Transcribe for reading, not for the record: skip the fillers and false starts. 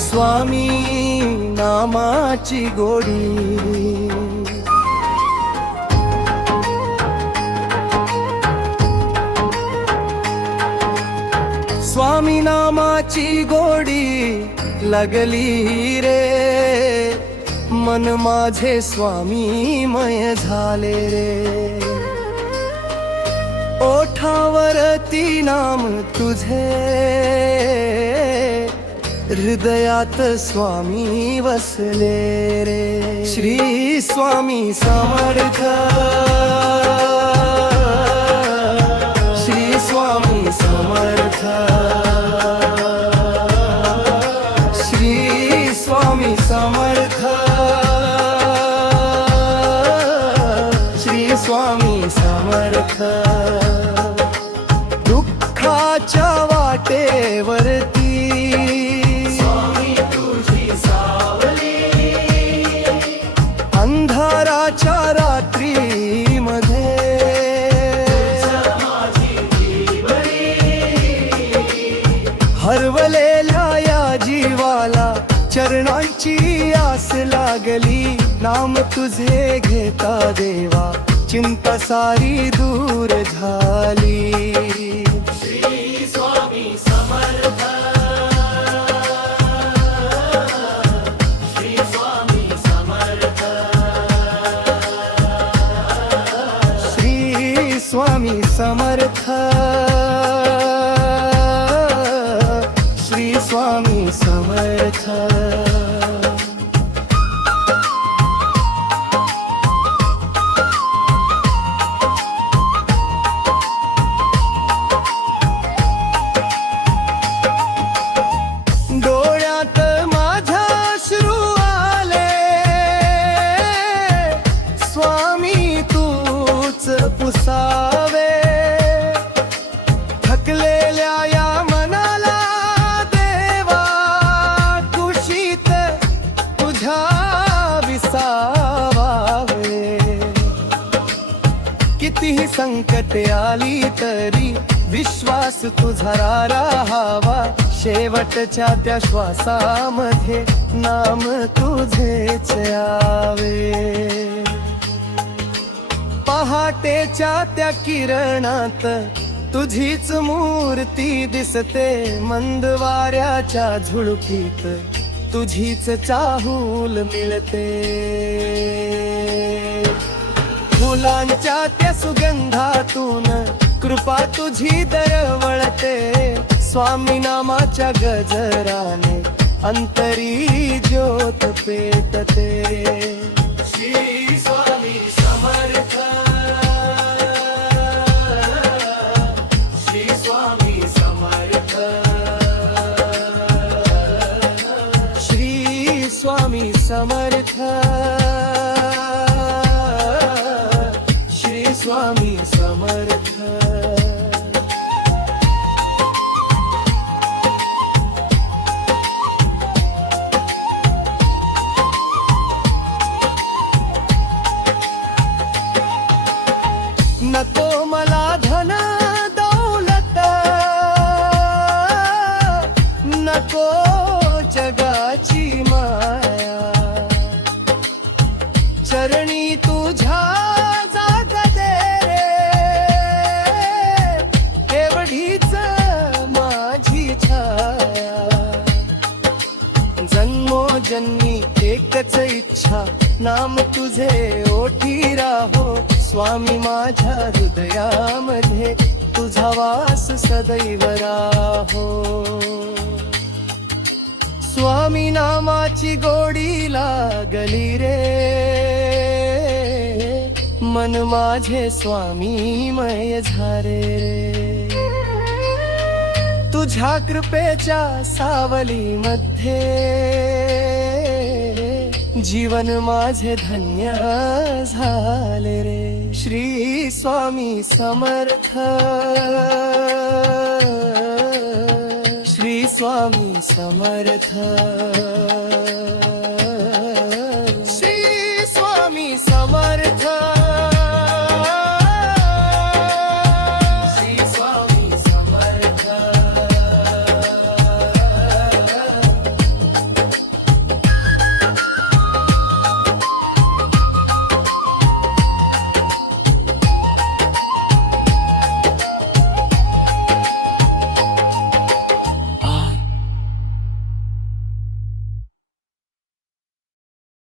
स्वामी नामाची गोडी, स्वामी नामाची गोडी लागली रे, मन माझे स्वामीमय झाले रे। ओठावरती नाम तुझे, हृदयात स्वामी वसले रे। श्री स्वामी समर्थ, श्री स्वामी समर्थ, श्री स्वामी समर्थ, श्री स्वामी समर्थ। दुःखाच्या वाटेवरती स्वामी तुझी सावली, अंधाराच्या रात्री मध्ये हरवलेल्या या जीवाला चरणांची आस लागली। नाम तुझे घेता देवा चिंता सारी दूर झाली। श्री स्वामी समर्थ, श्री स्वामी समर्थ, श्री स्वामी समर्थ, श्री स्वामी समर्थ। डोळ्यात माझ्या अश्रू आले, स्वामी तूच पुसावे। थकलेल्या या मनाला देवा कुशीत तुझ्या विसावावे। कितीही संकटे आली तरी विश्वास तुझा राहावा। शेवटच्या त्या श्वासामध्ये नाम तुझेच यावे। पहाटेच्या त्या किरणात तुझीच मूर्ती दिसते, मंद वाऱ्याच्या झुळकीत तुझीच चाहूल मिळते। फुलांच्या त्या सुगंधातून कृपा तुझी दरवळते। स्वामी नामाच्या गजराने अंतरी ज्योत पेटते। श्री स्वामी समर्थ, श्री स्वामी समर्थ, श्री स्वामी समर्थ, श्री स्वामी समर्थ। नको मला धन दौलत, नको जगाची माया। चरणी तुझ्या जाग दे रे, एवढीच माझी छाया। जन्मोजन्मी एकच इच्छा, नाम तुझे ओठी राहो। स्वामी माझ्या हृदयामध्ये तुझा वास सदैव राहो। स्वामी नामाची गोडी लागली रे, मन माझे स्वामीमय झाले रे। तुझ्या कृपेच्या सावलीमध्ये जीवन माझे धन्य झाले रे। श्री स्वामी समर्थ, श्री स्वामी समर्थ,